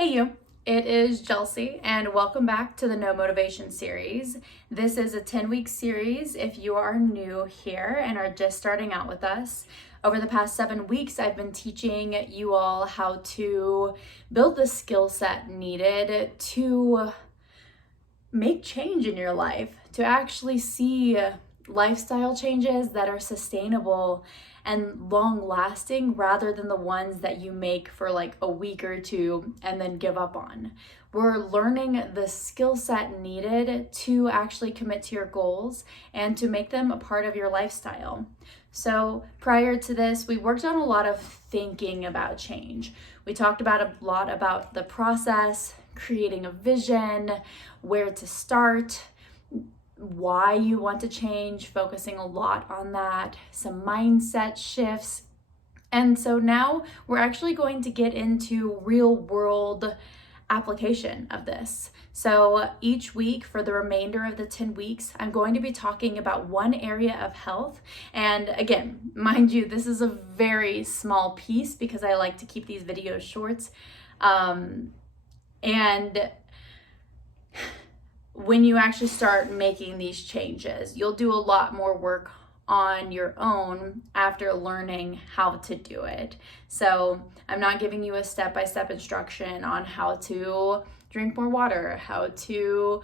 Hey you, it is Chelsea and welcome back to the No Motivation series. This is a 10-week series if you are new here and are just starting out with us. Over the past 7 weeks, I've been teaching you all how to build the skill set needed to make change in your life, to actually see lifestyle changes that are sustainable and long lasting rather than the ones that you make for like a week or two and then give up on. We're learning the skill set needed to actually commit to your goals and to make them a part of your lifestyle. So prior to this, we worked on a lot of thinking about change. We talked about a lot about the process, creating a vision, where to start, why you want to change, focusing a lot on that, some mindset shifts. And so now we're actually going to get into real world application of this. So each week for the remainder of the 10 weeks, I'm going to be talking about one area of health. And again, mind you, this is a very small piece because I like to keep these videos short. And when you actually start making these changes, you'll do a lot more work on your own after learning how to do it. So I'm not giving you a step-by-step instruction on how to drink more water, how to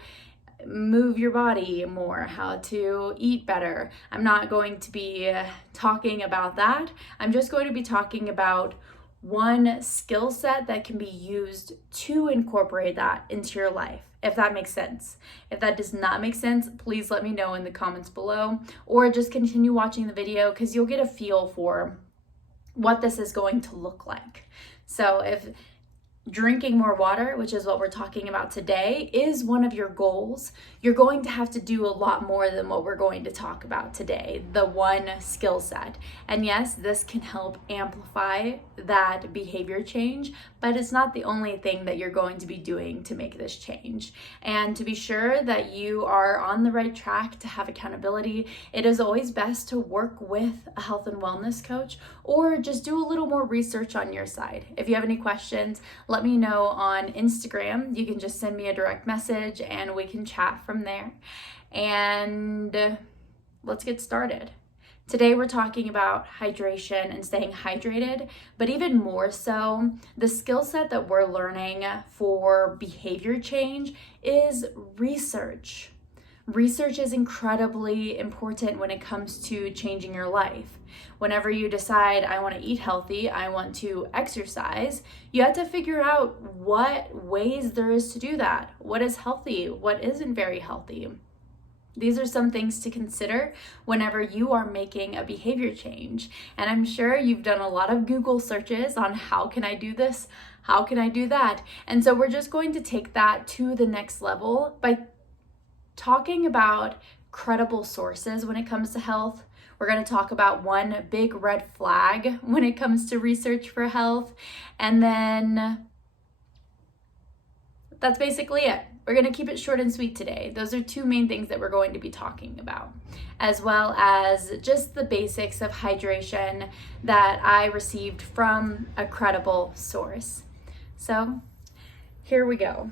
move your body more, how to eat better. I'm not going to be talking about that. I'm just going to be talking about one skill set that can be used to incorporate that into your life, if that makes sense. If that does not make sense, please let me know in the comments below, or just continue watching the video because you'll get a feel for what this is going to look like. So if drinking more water, which is what we're talking about today, is one of your goals, you're going to have to do a lot more than what we're going to talk about today, the one skill set. And yes, this can help amplify that behavior change, but it's not the only thing that you're going to be doing to make this change. And to be sure that you are on the right track to have accountability, it is always best to work with a health and wellness coach or just do a little more research on your side. If you have any questions, let me know on Instagram. You can just send me a direct message and we can chat from there. And let's get started. Today we're talking about hydration and staying hydrated, but even more so, the skill set that we're learning for behavior change is research. Research is incredibly important when it comes to changing your life. Whenever you decide, I want to eat healthy, I want to exercise, you have to figure out what ways there is to do that. What is healthy? What isn't very healthy? These are some things to consider whenever you are making a behavior change. And I'm sure you've done a lot of Google searches on how can I do this? How can I do that? And so we're just going to take that to the next level by talking about credible sources when it comes to health. We're going to talk about one big red flag when it comes to research for health. And then that's basically it. We're going to keep it short and sweet today. Those are two main things that we're going to be talking about, as well as just the basics of hydration that I received from a credible source. So here we go.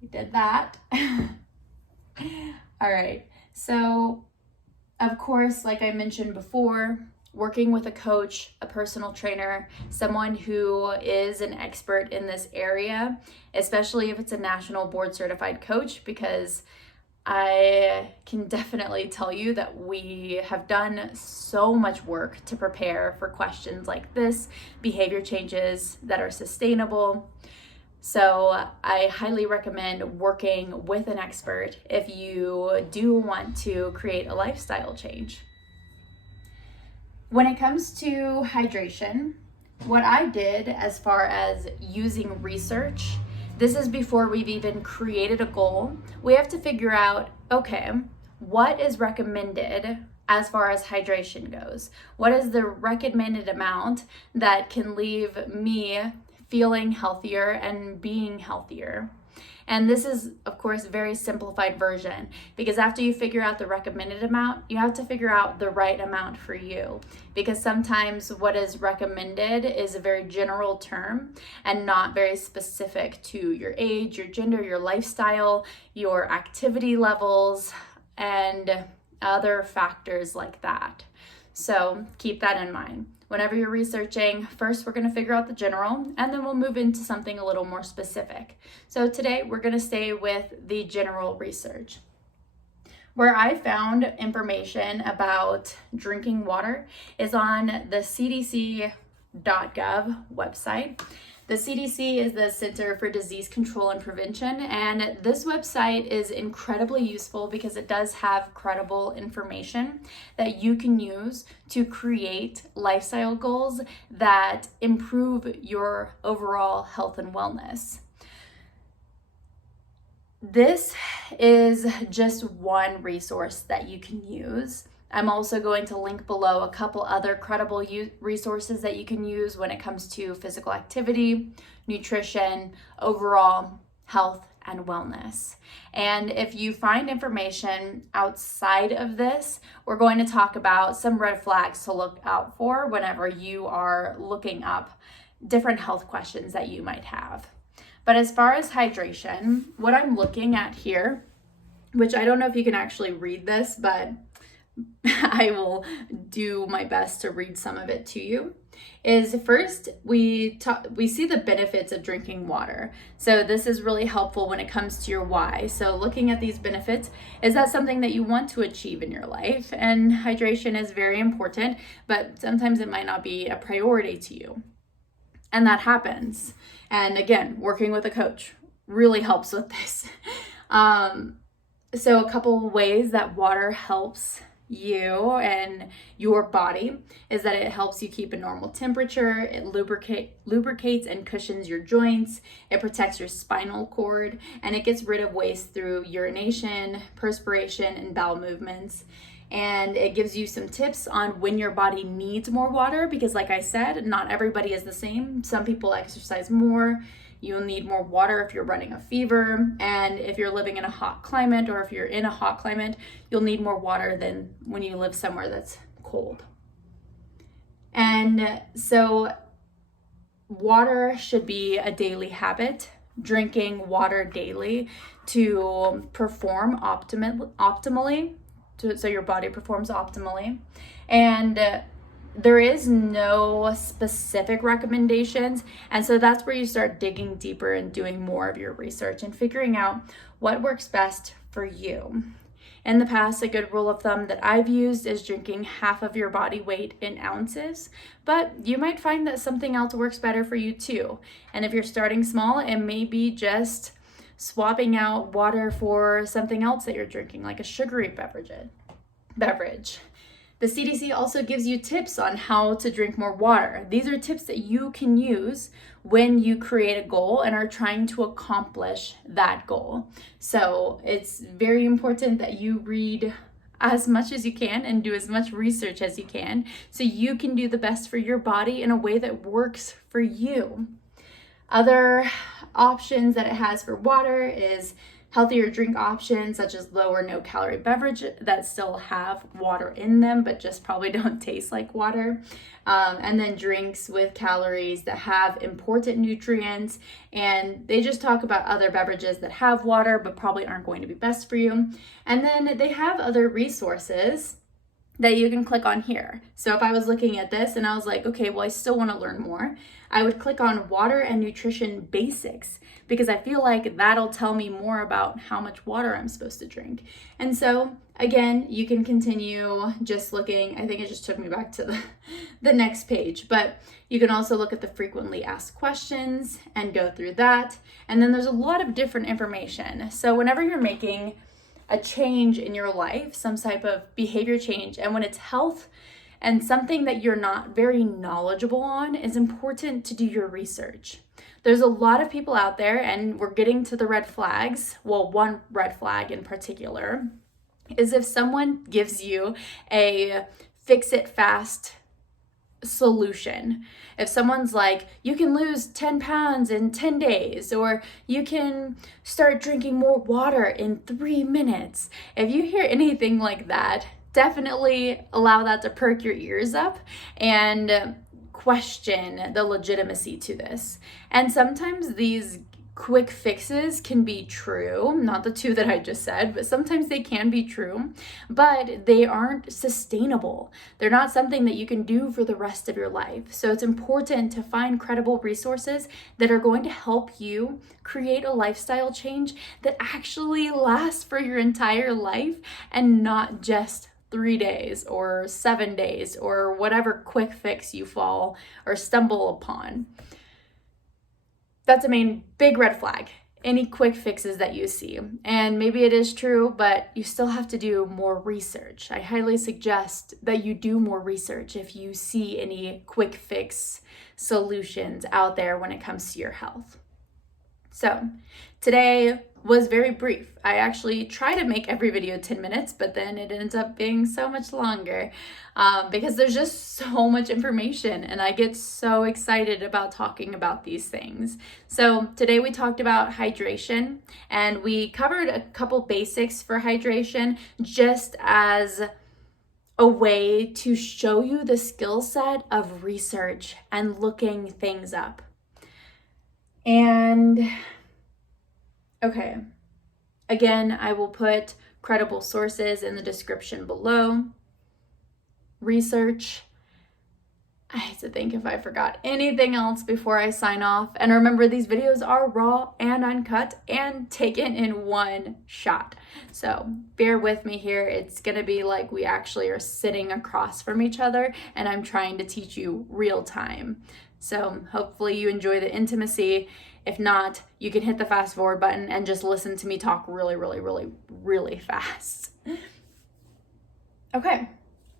We did that. All right. So, of course, like I mentioned before, working with a coach, a personal trainer, someone who is an expert in this area, especially if it's a national board certified coach, because I can definitely tell you that we have done so much work to prepare for questions like this, behavior changes that are sustainable. So I highly recommend working with an expert if you do want to create a lifestyle change. When it comes to hydration, what I did as far as using research, this is before we've even created a goal. We have to figure out, okay, what is recommended as far as hydration goes? What is the recommended amount that can leave me feeling healthier and being healthier? And this is, of course, a very simplified version, because after you figure out the recommended amount, you have to figure out the right amount for you, because sometimes what is recommended is a very general term and not very specific to your age, your gender, your lifestyle, your activity levels, and other factors like that. So keep that in mind. Whenever you're researching, first we're going to figure out the general, and then we'll move into something a little more specific. So today we're going to stay with the general research. Where I found information about drinking water is on the CDC.gov website. The CDC is the Center for Disease Control and Prevention, and this website is incredibly useful because it does have credible information that you can use to create lifestyle goals that improve your overall health and wellness. This is just one resource that you can use. I'm also going to link below a couple other credible resources that you can use when it comes to physical activity, nutrition, overall health and wellness. And if you find information outside of this, we're going to talk about some red flags to look out for whenever you are looking up different health questions that you might have. But as far as hydration, what I'm looking at here, which I don't know if you can actually read this, but I will do my best to read some of it to you, is first we see the benefits of drinking water. So this is really helpful when it comes to your why. So looking at these benefits, is that something that you want to achieve in your life? And hydration is very important, but sometimes it might not be a priority to you. And that happens. And again, working with a coach really helps with this. So a couple of ways that water helps you and your body is that it helps you keep a normal temperature, it lubricates and cushions your joints, it protects your spinal cord, and it gets rid of waste through urination, perspiration, and bowel movements. And it gives you some tips on when your body needs more water, because like I said, not everybody is the same. Some people exercise more. You'll need more water if you're running a fever, and if you're living in a hot climate, or if you're in a hot climate, you'll need more water than when you live somewhere that's cold. And so water should be a daily habit, drinking water daily to perform optimally, so your body performs optimally. And there is no specific recommendations, and so that's where you start digging deeper and doing more of your research and figuring out what works best for you. In the past, a good rule of thumb that I've used is drinking half of your body weight in ounces, but you might find that something else works better for you too. And if you're starting small, it may be just swapping out water for something else that you're drinking, like a sugary beverage. The CDC also gives you tips on how to drink more water. These are tips that you can use when you create a goal and are trying to accomplish that goal. So it's very important that you read as much as you can and do as much research as you can so you can do the best for your body in a way that works for you. Other options that it has for water is healthier drink options such as low or no calorie beverage that still have water in them but just probably don't taste like water. And then drinks with calories that have important nutrients, and they just talk about other beverages that have water but probably aren't going to be best for you. And then they have other resources that you can click on here. So if I was looking at this and I was like, okay, well, I still want to learn more, I would click on water and nutrition basics, because I feel like that'll tell me more about how much water I'm supposed to drink. And so again, you can continue just looking. I think it just took me back to the next page, but you can also look at the frequently asked questions and go through that. And then there's a lot of different information. So whenever you're making a change in your life, some type of behavior change, and when it's health and something that you're not very knowledgeable on, it's important to do your research. There's a lot of people out there, and we're getting to the red flags. Well, one red flag in particular is if someone gives you a fix it fast solution. If someone's like, you can lose 10 pounds in 10 days, or you can start drinking more water in 3 minutes, if you hear anything like that, definitely allow that to perk your ears up and question the legitimacy to this. And sometimes these quick fixes can be true, not the two that I just said, but sometimes they can be true, but they aren't sustainable. They're not something that you can do for the rest of your life. So it's important to find credible resources that are going to help you create a lifestyle change that actually lasts for your entire life and not just 3 days or 7 days or whatever quick fix you fall or stumble upon. That's a big red flag, any quick fixes that you see. And maybe it is true, but you still have to do more research. I highly suggest that you do more research if you see any quick fix solutions out there when it comes to your health. So today was very brief. I actually try to make every video 10 minutes, but then it ends up being so much longer because there's just so much information and I get so excited about talking about these things. So today we talked about hydration and we covered a couple basics for hydration just as a way to show you the skill set of research and looking things up. And okay, again, I will put credible sources in the description below. Research. I have to think if I forgot anything else before I sign off. And remember, these videos are raw and uncut and taken in one shot. So bear with me here. It's going to be like we actually are sitting across from each other and I'm trying to teach you real time. So hopefully you enjoy the intimacy. If not, you can hit the fast forward button and just listen to me talk really, really, really, really fast. Okay.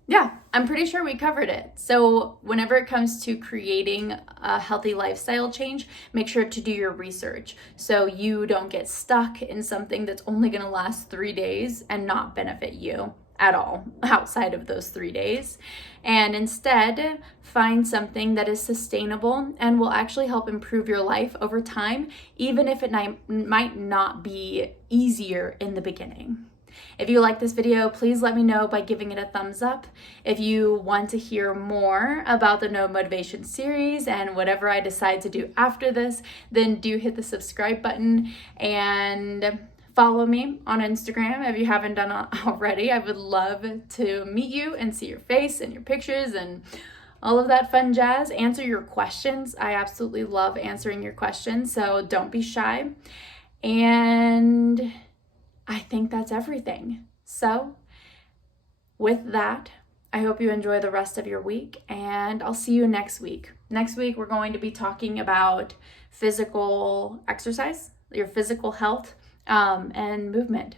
Yeah, I'm pretty sure we covered it. So whenever it comes to creating a healthy lifestyle change, make sure to do your research so you don't get stuck in something that's only going to last 3 days and not benefit you at all outside of those 3 days. And instead, find something that is sustainable and will actually help improve your life over time, even if it might not be easier in the beginning. If you like this video, please let me know by giving it a thumbs up. If you want to hear more about the No Motivation series and whatever I decide to do after this, then do hit the subscribe button and follow me on Instagram if you haven't done it already. I would love to meet you and see your face and your pictures and all of that fun jazz. Answer your questions. I absolutely love answering your questions, so don't be shy. And I think that's everything. So with that, I hope you enjoy the rest of your week and I'll see you next week. Next week, we're going to be talking about physical exercise, your physical health, and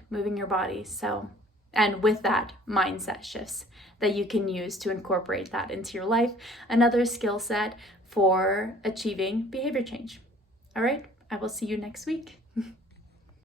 moving your body. So, and with that, mindset shifts that you can use to incorporate that into your life. Another skill set for achieving behavior change. All right, I will see you next week.